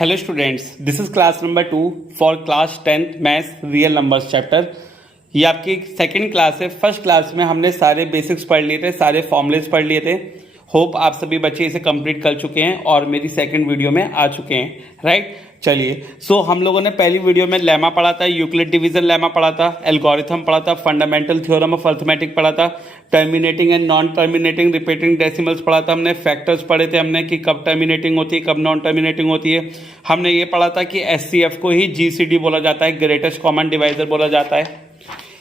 Hello students, this is class number 2 for class 10th maths real numbers chapter. ये आपकी second class है। First class में हमने सारे बेसिक्स पढ़ लिए थे, सारे फॉर्मूलेस पढ़ लिए थे। होप आप सभी बच्चे इसे कंप्लीट कर चुके हैं और मेरी सेकंड वीडियो में आ चुके हैं, राइट। चलिए, हम लोगों ने पहली वीडियो में लेमा पढ़ा था, यूक्लिड डिवीजन लेमा पढ़ा था, एल्गोरिथम पढ़ा था, फंडामेंटल थ्योरम ऑफ अर्थमेटिक पढ़ा था, terminating and non terminating repeating decimals पढ़ा था हमने, फैक्टर्स पढ़े थे हमने कि कब टर्मिनेटिंग होती है, कब नॉन टर्मिनेटिंग होती है। हमने ये पढ़ा था कि एचसीएफ को ही जीसीडी बोला जाता है, ग्रेटेस्ट कॉमन डिवाइजर बोला जाता है।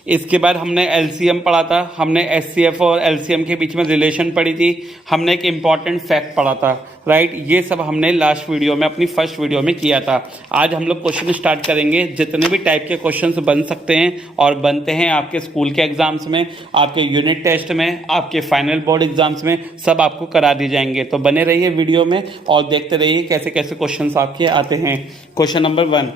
इसके बाद हमने एलसीएम पढ़ा था, हमने एचसीएफ और एलसीएम के बीच में रिलेशन पढ़ी थी, हमने एक इंपॉर्टेंट फैक्ट पढ़ा था, राइट। ये सब हमने लास्ट वीडियो में, अपनी फर्स्ट वीडियो में किया था। आज हम लोग क्वेश्चन स्टार्ट करेंगे। जितने भी टाइप के क्वेश्चंस बन सकते हैं और बनते हैं आपके स्कूल के एग्जाम्स में, आपके यूनिट टेस्ट में, आपके फाइनल बोर्ड एग्जाम्स में, सब आपको करा दिए जाएंगे। तो बने रहिए वीडियो में और देखते रहिए कैसे कैसे क्वेश्चन आपके आते हैं। क्वेश्चन नंबर 1,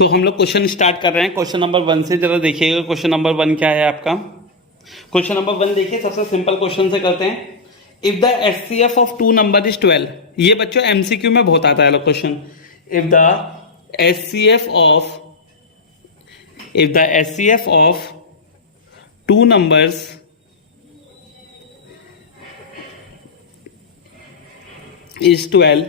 हम लोग क्वेश्चन स्टार्ट कर रहे हैं क्वेश्चन नंबर 1 से। जरा देखिएगा क्वेश्चन नंबर 1 क्या है आपका। क्वेश्चन नंबर 1 देखिए, सबसे सिंपल क्वेश्चन से करते हैं। If the HCF of two number is 12, ये बच्चों एमसीक्यू में बहुत आता है question. If the HCF of two numbers is 12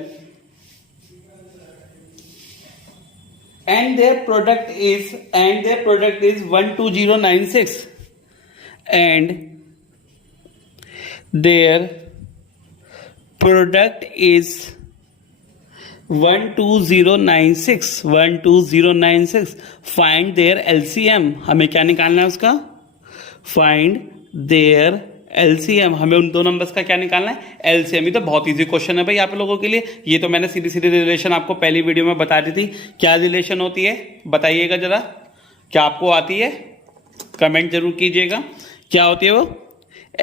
and their product is 12096 and their product is 12096 find their LCM। हमें क्या निकालना है उसका? find their LCM। हमें उन दो नंबर्स का क्या निकालना है? LCM। ये तो बहुत इजी क्वेश्चन है भाई आप लोगों के लिए। ये तो मैंने सीधी सीधी रिलेशन आपको पहली वीडियो में बता दी थी। क्या रिलेशन होती है बताइएगा जरा, क्या आपको आती है? कमेंट जरूर कीजिएगा। क्या होती है वो?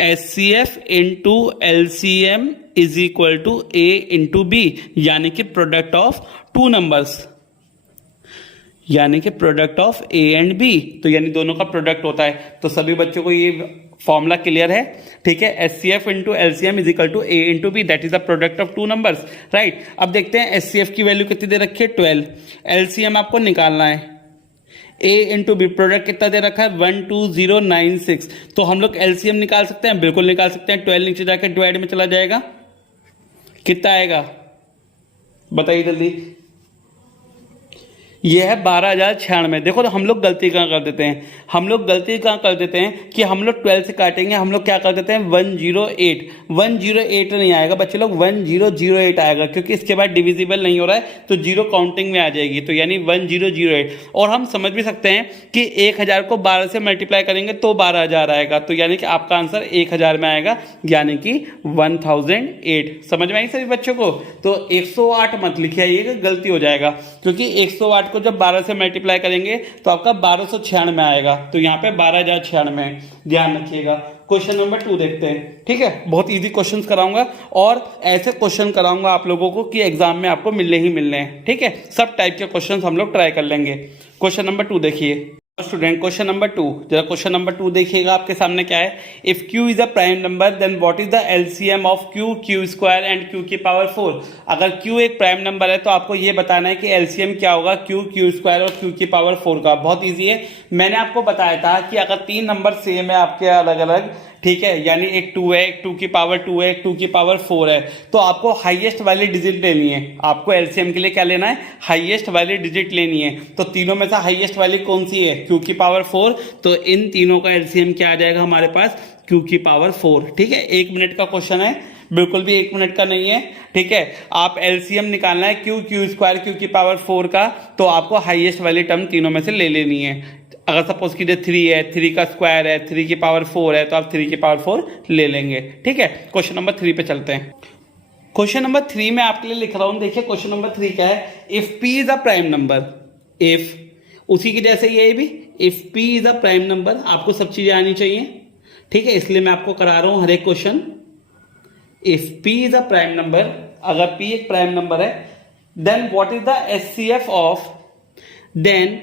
HCF into LCM is equal to A into B, यानी कि प्रोडक्ट ऑफ टू नंबर्स, यानी कि product of A and B। तो यानी दोनों का प्रोडक्ट होता है। तो सभी बच्चों को ये फॉर्मूला क्लियर है, ठीक है। HCF into LCM is equal to A into B, that is the product of two numbers, right. अब देखते हैं एचसीएफ की वैल्यू कितनी दे रखी है? 12। एलसीएम आपको निकालना है, ए इंटू बी, प्रोडक्ट कितना दे रखा है? 12096। तो हम लोग एलसीएम निकाल सकते हैं, बिल्कुल निकाल सकते हैं। 12 नीचे जाकर डिवाइड में चला जाएगा, कितना आएगा बताइए जल्दी। यह है 12096। देखो तो हम लोग गलती कहाँ कर देते हैं, कि हम लोग 12 से काटेंगे, हम लोग क्या कर देते हैं 108 नहीं आएगा बच्चे लोग, 1008 आएगा, क्योंकि इसके बाद डिविजिबल नहीं हो रहा है तो जीरो काउंटिंग में आ जाएगी, तो यानी 1008। और हम समझ भी सकते हैं कि 1000 को 12 से मल्टीप्लाई करेंगे तो 12000 आएगा, तो यानी कि आपका आंसर 1000 में आएगा, यानी कि 1008। समझ में आई सभी बच्चों को? तो 108 मत लिखिए, आइएगा गलती हो जाएगा, क्योंकि 108 को जब 12 से मल्टीप्लाई करेंगे तो आपका 1296 आएगा, तो यहाँ पे 12096, ध्यान रखिएगा। क्वेश्चन नंबर 2 देखते हैं, ठीक है। बहुत इजी क्वेश्चंस कराऊंगा और ऐसे क्वेश्चन कराऊंगा आप लोगों को कि एग्जाम में आपको मिलने ही मिलने हैं, ठीक है। सब टाइप के क्वेश्चंस हम लोग ट्राई कर लेंगे। क्वेश्चन नंबर 2 देखिए स्टूडेंट, क्वेश्चन नंबर 2, जरा क्वेश्चन नंबर 2 देखिएगा आपके सामने क्या है। If q is a prime number then what is the LCM of q square and q की पावर 4। अगर q एक प्राइम नंबर है तो आपको ये बताना है कि एलसीएम क्या होगा q स्क्वायर और q की पावर 4 का। बहुत इजी है, मैंने आपको बताया था कि अगर 3 नंबर सेम है आपके अलग अलग, ठीक है, यानी एक 2 है, एक 2 की पावर 2 है, एक 2 की पावर 4 है, तो आपको हाईएस्ट वाली डिजिट लेनी है। आपको एलसीएम के लिए क्या लेना है? हाईएस्ट वाली डिजिट लेनी है। तो तीनों में से हाईएस्ट वाली कौन सी है? q की पावर 4। तो इन तीनों का एलसीएम क्या आ जाएगा हमारे पास? q की पावर 4, ठीक है। 1 मिनट का क्वेश्चन है, बिल्कुल भी 1 मिनट का नहीं है, ठीक है। आप एलसीएम निकालना है q स्क्वायर q की पावर 4 का, तो आपको हाईएस्ट वाली टर्म तीनों में से ले लेनी है। अगर सपोज कीजिए 3 है, 3 का स्क्वायर है, 3 की पावर 4 है, तो आप 3 की पावर 4 ले लेंगे, ठीक है। क्वेश्चन नंबर 3 पे चलते हैं। क्वेश्चन नंबर 3 में आपके लिए लिख रहा हूं, देखिए क्वेश्चन नंबर 3 क्या है। If p is a prime number, if, उसी की जैसे ये भी, if p is a prime number, आपको सब चीजें आनी चाहिए, ठीक है, इसलिए मैं आपको करा रहा हूं हर एक question. If p is a prime number, अगर p एक प्राइम नंबर है, then what is the HCF of, then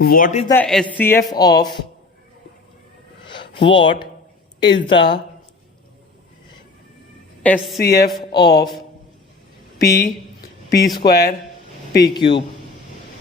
what is the HCF of what is the HCF of p square p cube.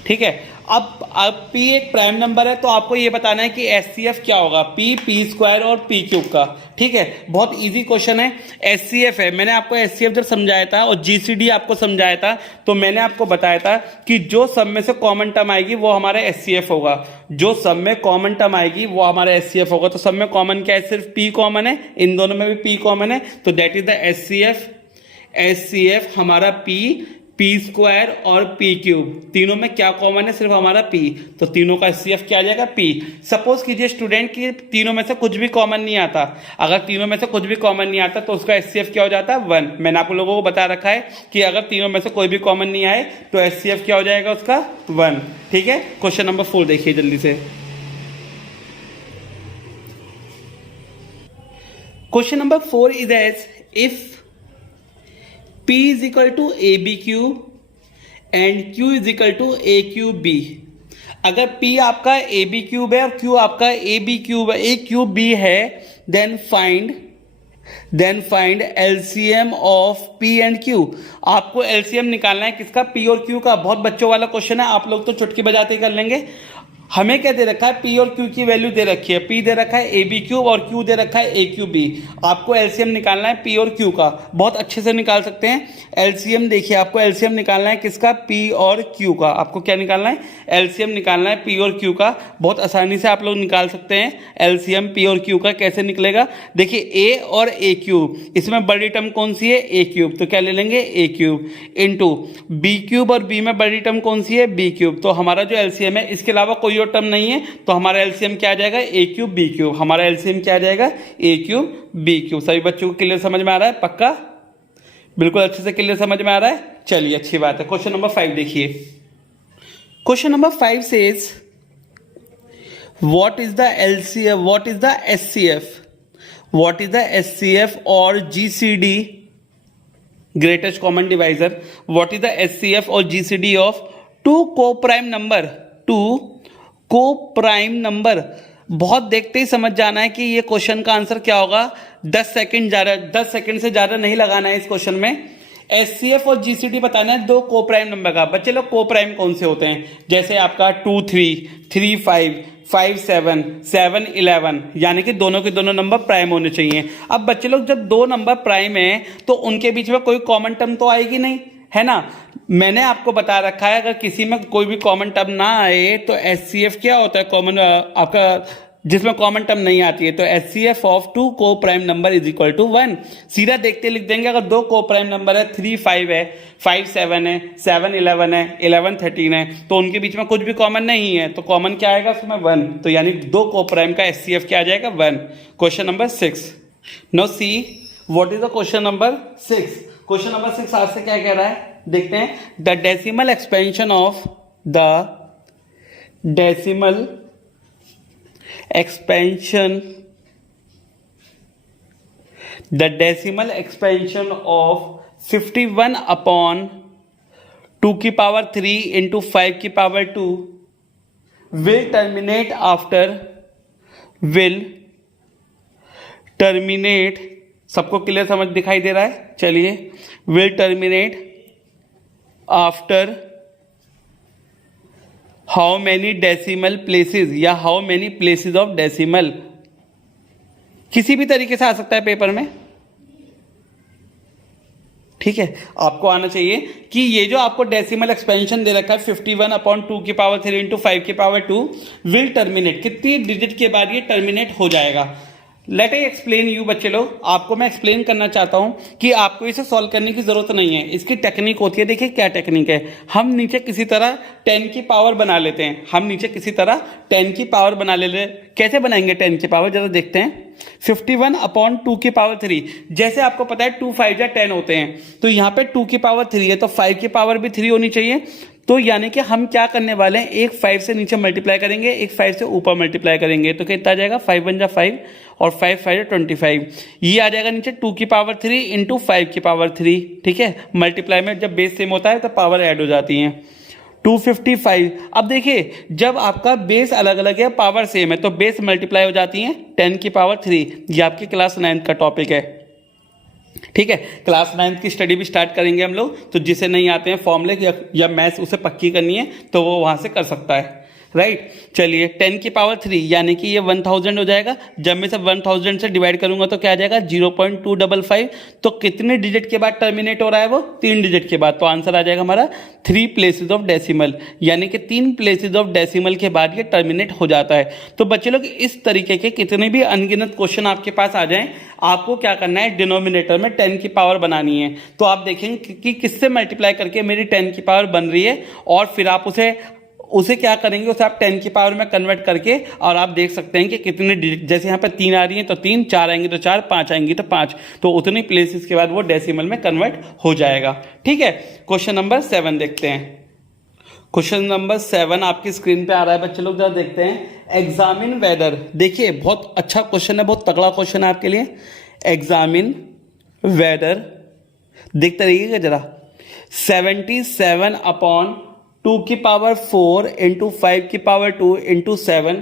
ठीक है, अब p एक prime number है तो आपको ये बताना है कि HCF क्या होगा, p स्क्वायर और p क्यूब का। ठीक है, बहुत इजी क्वेश्चन है। HCF है, मैंने आपको HCF जब समझाया था और GCD आपको समझाया था तो मैंने आपको बताया था कि जो सब में से कॉमन टर्म आएगी वो हमारा HCF होगा, जो सब में कॉमन टर्म आएगी वो हमारा HCF होगा। तो सब में कॉमन क्या है, सिर्फ p कॉमन है, इन दोनों में भी p कॉमन है, तो that is the HCF। HCF हमारा p स्क्वायर और p क्यूब, तीनों में क्या कॉमन है, सिर्फ हमारा p, तो तीनों का HCF क्या आ जाएगा, p। सपोज कीजिए स्टूडेंट की तीनों में से कुछ भी कॉमन नहीं आता, अगर तीनों में से कुछ भी कॉमन नहीं आता तो उसका HCF क्या हो जाता है, 1। मैंने आप लोगों को बता रखा है कि अगर तीनों में से कोई भी कॉमन नहीं आए तो HCF क्या हो जाएगा उसका, 1। ठीक है, क्वेश्चन नंबर 4 देखिए जल्दी से। Question number 4 is as if P is equal to AB cube and Q is equal to A cube B। अगर P आपका AB क्यूब है और Q आपका AB क्यूब है, A क्यूब B है, then find LCM of P and Q। आपको LCM निकालना है किसका, P और Q का। बहुत बच्चों वाला क्वेश्चन है, आप लोग तो चुटकी बजाते ही कर लेंगे। हमें क्या दे रखा है, P और Q की वैल्यू दे रखी है, P दे रखा है AB क्यूब और Q दे रखा है A क्यूब B। आपको LCM निकालना है P और Q का, बहुत अच्छे से निकाल सकते हैं। LCM देखिए, आपको LCM निकालना है किसका, P और Q का। आपको क्या निकालना है, LCM निकालना है P और Q का। बहुत आसानी से आप लोग निकाल सकते हैं LCM P और Q का। कैसे निकलेगा, देखिए A और A क्यूब, इसमें बड़ी टर्म कौन सी है, A क्यूब, तो क्या ले लेंगे A cube, into B cube और B में बड़ी टर्म कौन सी है, B क्यूब। तो हमारा जो LCM है, इसके अलावा कोई और टर्म नहीं है, तो हमारा LCM क्या आ जाएगा, A क्यूब B क्यूब। हमारा LCM क्या आ जाएगा, A क्यूब B क्यूब। सभी बच्चों को क्लियर समझ में आ रहा है, पक्का, बिल्कुल अच्छे से क्लियर समझ में आ रहा है। चलिए अच्छी बात है। क्वेश्चन नंबर 5 देखिए। Question number 5 says what is the LCF, what is the HCF, what is the HCF और GCD greatest common divisor, what is the HCF और GCD of to coprime number, to coprime number. बहुत देखते ही समझ जाना है कि ये question का आंसर क्या होगा। 10 सेकंड से ज्यादा नहीं लगाना है इस क्वेश्चन में। HCF और GCD बताना है दो कोप्राइम नंबर का। बच्चे लोग कोप्राइम कौन से होते हैं, जैसे आपका 2 3, 3 5, 5 7, 7 11, यानी कि दोनों के दोनों नंबर प्राइम होने चाहिए। अब बच्चे लोग जब दो नंबर प्राइम है तो उनके बीच में कोई कॉमन टर्म तो आएगी नहीं, है ना। मैंने आपको बता रखा है अगर किसी में कोई भी कॉमन टर्म ना आए तो HCF क्या होता है, कॉमन आपका जिसमें कॉमन टर्म नहीं आती है, तो HCF of two coprime number is equal to 1। सीधा देखते लिख देंगे। अगर दो को प्राइम नंबर है, 3 5 है, 5 7 है, 7 11 है, 11 13 है, तो उनके बीच में कुछ भी कॉमन नहीं है, तो कॉमन क्या आएगा उसमें 1। तो यानी दो को प्राइम का HCF क्या आ जाएगा, 1। Question number 6। Now see what is the question number 6। Question number 6 आज से क्या कह रहा है, देखते हैं। The decimal expansion of the decimal expansion of 51 upon 2 की पावर 3 into 5 की पावर 2 will terminate सबको क्लियर समझ दिखाई दे रहा है। चलिए, will terminate after how many decimal places या how many places of decimal, किसी भी तरीके से आ सकता है पेपर में। ठीक है, आपको आना चाहिए कि ये जो आपको डेसिमल एक्सपेंशन दे रखा है 51 अपॉन 2 की पावर 3 इंटू 5 की पावर 2 विल टर्मिनेट, कितनी डिजिट के बाद ये टर्मिनेट हो जाएगा। लेट आई एक्सप्लेन यू बच्चे लोग, आपको मैं एक्सप्लेन करना चाहता हूं कि आपको इसे सॉल्व करने की जरूरत नहीं है। इसकी टेक्निक होती है, देखिए क्या टेक्निक है। हम नीचे किसी तरह 10 की पावर बना लेते हैं, हम नीचे किसी तरह 10 की पावर बना लेते हैं। कैसे बनाएंगे 10 की पावर, जरा देखते हैं। 51 अपॉन 2 की पावर 3, जैसे आपको पता है 2 5 या 10 होते हैं, तो यहाँ पे 2 की पावर 3 है तो 5 की पावर भी 3 होनी चाहिए। तो यानी कि हम क्या करने वाले हैं, एक 5 से नीचे मल्टीप्लाई करेंगे, एक 5 से ऊपर मल्टीप्लाई करेंगे, तो कितना आ जाएगा 5 1 जा 5 और 5 5 जा 25। ये आ जाएगा नीचे 2 की पावर 3 इंटू 5 की पावर 3। ठीक है, मल्टीप्लाई में जब बेस सेम होता है तो पावर ऐड हो जाती है। 255। अब देखिए जब आपका बेस अलग अलग है पावर सेम है तो बेस मल्टीप्लाई हो जाती है 10 की पावर 3। ये आपकी क्लास 9 का टॉपिक है, ठीक है। क्लास 9 की स्टडी भी स्टार्ट करेंगे हम लोग, तो जिसे नहीं आते हैं फॉर्मूले या मैथ्स उसे पक्की करनी है तो वो वहां से कर सकता है, राइट। चलिए 10 की पावर 3 यानी कि ये 1000 हो जाएगा। जब मैं सब 1000 से डिवाइड करूंगा तो क्या आ जाएगा 0.255। तो कितने डिजिट के बाद टर्मिनेट हो रहा है वो 3 डिजिट के बाद। तो आंसर आ जाएगा हमारा 3 प्लेसेस ऑफ डेसिमल, यानी कि 3 प्लेसेस ऑफ डेसिमल के बाद ये टर्मिनेट हो जाता है। तो बच्चे लोग इस तरीके के कितने भी अनगिनत क्वेश्चन आपके पास आ जाएं, आपको क्या करना है डिनोमिनेटर में 10 की पावर बनानी है। तो आप देखेंगे कि किससे मल्टीप्लाई करके मेरी 10 की पावर बन रही है और फिर आप उसे क्या करेंगे, उसे आप 10 की पावर में कन्वर्ट करके, और आप देख सकते हैं कि कितने डिजिट, जैसे यहाँ पर 3 आ रही हैं तो 3, 4 आएंगे तो 4, 5 आएंगी तो 5, तो उतनी प्लेसेस के बाद वो डेसिमल में कन्वर्ट हो जाएगा, ठीक है। क्वेश्चन नंबर 7 देखते हैं। क्वेश्चन नंबर 7 आपकी स्क्रीन पे आ रहा है बच्चे लोग, जरा देखते हैं। एग्जामिन वेदर, देखिए बहुत अच्छा क्वेश्चन है, बहुत तगड़ा क्वेश्चन है आपके लिए। एग्जामिन वेदर, देखते रहिएगा जरा। 77 अपॉन 2 की पावर 4 इंटू 5 की पावर 2 इंटू 7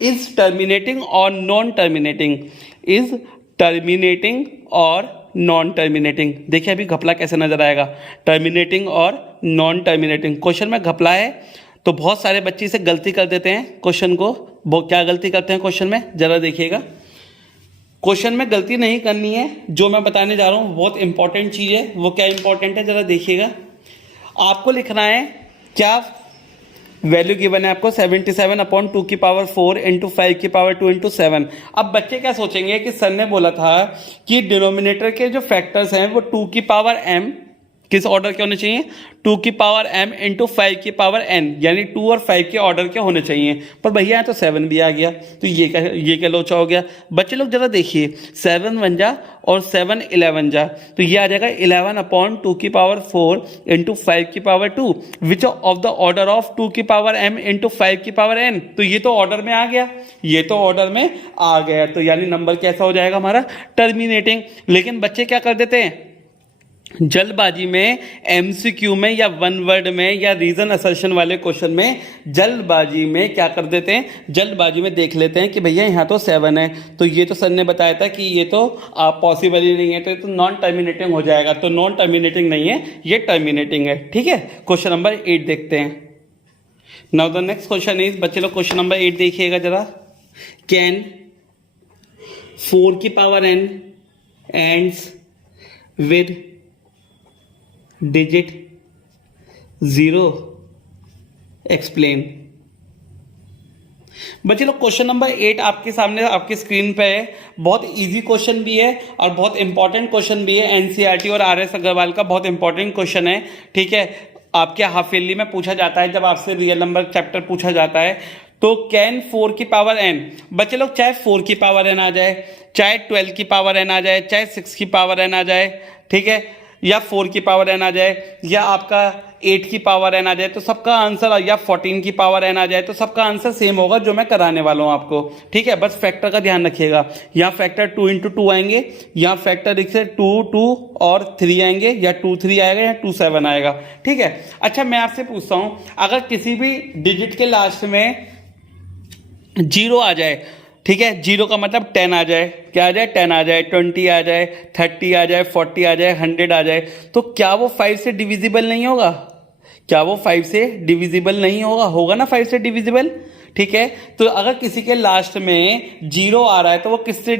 इज टर्मिनेटिंग और नॉन टर्मिनेटिंग, इज टर्मिनेटिंग और नॉन टर्मिनेटिंग। देखिए अभी घपला कैसे नजर आएगा, टर्मिनेटिंग और नॉन टर्मिनेटिंग। क्वेश्चन में घपला है तो बहुत सारे बच्चे इसे गलती कर देते हैं क्वेश्चन को। वो क्या गलती करते हैं क्वेश्चन में, जरा देखिएगा। क्वेश्चन में गलती नहीं करनी है, जो मैं बताने जा रहा हूं बहुत इंपॉर्टेंट चीज है। वो क्या इंपॉर्टेंट है जरा देखिएगा। आपको लिखना है क्या वैल्यू गिवन है आपको 77 अपॉन 2 की पावर 4 इंटू 5 की पावर 2 इंटू 7। अब बच्चे क्या सोचेंगे कि सर ने बोला था कि डिनोमिनेटर के जो फैक्टर्स हैं वो 2 की पावर m किस ऑर्डर के होने चाहिए, 2 की पावर m इंटू 5 की पावर n, यानी 2 और 5 के ऑर्डर के होने चाहिए। पर भैया यहाँ तो 7 भी आ गया, तो ये क्या लोचा हो गया। बच्चे लोग जरा देखिए 7 1 जा और 7 11 जा, तो ये आ जाएगा 11 अपॉन 2 की पावर 4 इंटू 5 की power 2 which of the order of 2 की पावर m इंटू 5 की पावर n। तो ये तो ऑर्डर में आ गया, ये तो ऑर्डर में आ गया, तो यानी नंबर कैसा हो जाएगा हमारा टर्मिनेटिंग। लेकिन बच्चे क्या कर देते हैं जल्दबाजी में, एमसीक्यू में या वन वर्ड में या रीजन असर्शन वाले क्वेश्चन में जल्दबाजी में क्या कर देते हैं, जल्दबाजी में देख लेते हैं कि भैया यहाँ तो 7 है, तो ये तो सर ने बताया था कि ये तो पॉसिबल ही नहीं है, तो ये तो नॉन टर्मिनेटिंग हो जाएगा। तो नॉन टर्मिनेटिंग नहीं है, ये टर्मिनेटिंग है, ठीक है। क्वेश्चन नंबर 8 देखते हैं। Now the next question is, बच्चे लोग क्वेश्चन नंबर 8 देखिएगा जरा। कैन 4 की power n ends with digit 0, explain. बच्चे लोग क्वेश्चन नंबर 8 आपके सामने आपकी स्क्रीन पे है। बहुत इजी क्वेश्चन भी है और बहुत इंपॉर्टेंट क्वेश्चन भी है। एनसीईआरटी और आरएस अग्रवाल का बहुत इंपॉर्टेंट क्वेश्चन है, ठीक है। आपके हाफ ईयरली में पूछा जाता है, जब आपसे रियल नंबर चैप्टर पूछा जाता है तो कैन 4 की पावर n, बच्चे लोग चाहे 4 की पावर n आ जाए, चाहे 12 की पावर n आ जाए, चाहे 6 की पावर n आ जाए, ठीक है, या 4 की पावर n आ जाए, या आपका 8 की पावर n आ जाए, तो सबका आंसर, या 14 की पावर n आ जाए, तो सबका आंसर सेम होगा जो मैं कराने वाला हूं आपको, ठीक है। बस फैक्टर का ध्यान रखिएगा। यहाँ फैक्टर 2 इंटू 2 आएंगे, यहाँ फैक्टर 2 2 और 3 आएंगे, या 2 3 आएगा, या 2 7 आएगा, ठीक है। अच्छा मैं आपसे पूछता हूं, अगर किसी भी डिजिट के लास्ट में 0 आ जाए, ठीक है, 0 का मतलब 10 आ जाए, क्या आ जाए 10 आ जाए, 20 आ जाए, 30 आ जाए, 40 आ जाए, 100 आ जाए, तो क्या वो 5 से डिविजिबल नहीं होगा, क्या वो 5 से डिविजिबल नहीं होगा, होगा ना 5 से डिविजिबल, ठीक है। तो अगर किसी के लास्ट में 0 आ रहा है तो वो किससे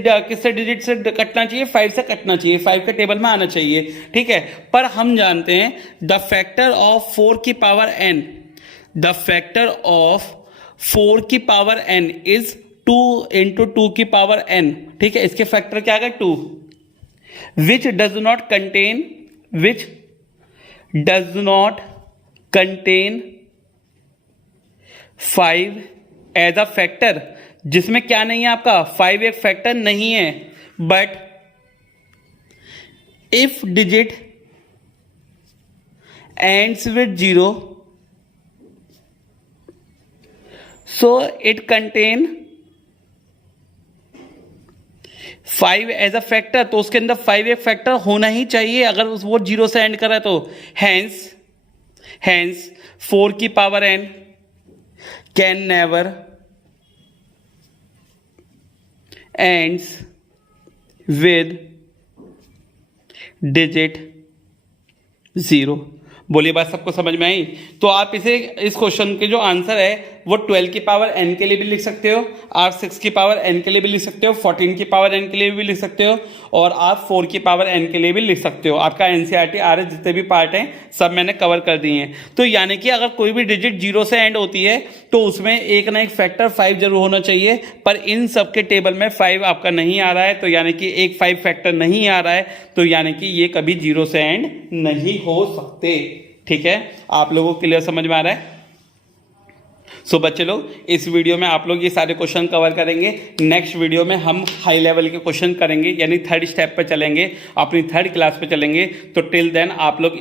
डिजिट से कटना चाहिए, 5 से कटना चाहिए, 5 के टेबल में आना चाहिए, ठीक है। पर हम जानते हैं द फैक्टर ऑफ 4 की power n, the factor of 4 की पावर n इज 2 इंटू 2 की पावर n, ठीक है। इसके फैक्टर क्या है 2, which does not contain 5 as a factor, जिसमें क्या नहीं है आपका 5 एक फैक्टर नहीं है। But if digit ends with 0 so it contain 5 as a factor, तो उसके अंदर 5 एक फैक्टर होना ही चाहिए अगर वो 0 से एंड कर रहा है तो। Hence 4 की power n can never ends with digit 0। बोलिए बात सबको समझ में आई? तो आप इसे इस क्वेश्चन के जो आंसर है वो 12 की पावर n के लिए भी लिख सकते हो, आप 6 की पावर n के लिए भी लिख सकते हो, 14 की पावर n के लिए भी लिख सकते हो और आप 4 की पावर n के लिए भी लिख सकते हो। आपका एनसीईआरटी आरएस जितने भी पार्ट हैं सब मैंने कवर कर दिए हैं। तो यानी कि अगर कोई भी डिजिट 0 से एंड होती है तो उसमें एक ना एक फैक्टर 5 जरूर होना चाहिए, पर इन सब के टेबल में 5 आपका नहीं आ रहा है, तो यानी कि एक 5 फैक्टर नहीं आ रहा है, तो यानी कि ये कभी 0 से एंड नहीं हो सकते। ठीक है, आप लोगों को क्लियर समझ में आ रहा है? सो बच्चे लोग, इस वीडियो में आप लोग ये सारे क्वेश्चन कवर करेंगे। नेक्स्ट वीडियो में हम हाई लेवल के क्वेश्चन करेंगे, यानी थर्ड स्टेप पे चलेंगे, अपनी थर्ड क्लास पे चलेंगे। तो टिल देन आप लोग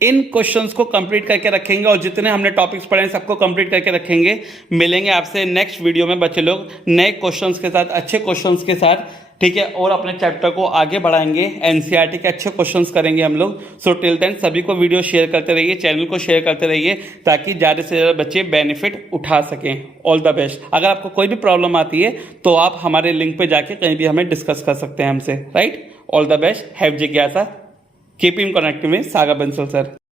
इन क्वेश्चंस को कंप्लीट करके रखेंगे और जितने हमने टॉपिक्स पढ़े हैं सबको कंप्लीट करके रखेंगे। मिलेंगे आपसे नेक्स्ट वीडियो में बच्चे लोग नए क्वेश्चंस के साथ, अच्छे क्वेश्चंस के साथ। ठीक है, और अपने चैप्टर को आगे बढ़ाएंगे, एनसीईआरटी के अच्छे क्वेश्चंस करेंगे हम लोग। सो टिल देन सभी को वीडियो शेयर करते रहिए, चैनल को शेयर करते रहिए, ताकि ज़्यादा से ज़्यादा बच्चे बेनिफिट उठा सकें। All the best. अगर आपको कोई भी प्रॉब्लम आती है तो आप हमारे लिंक पे जाके कहीं भी हमें डिस्कस कर सकते हैं हमसे, right? All the best, have जिज्ञासा, कीप इन कनेक्ट में सागा बंसल सर।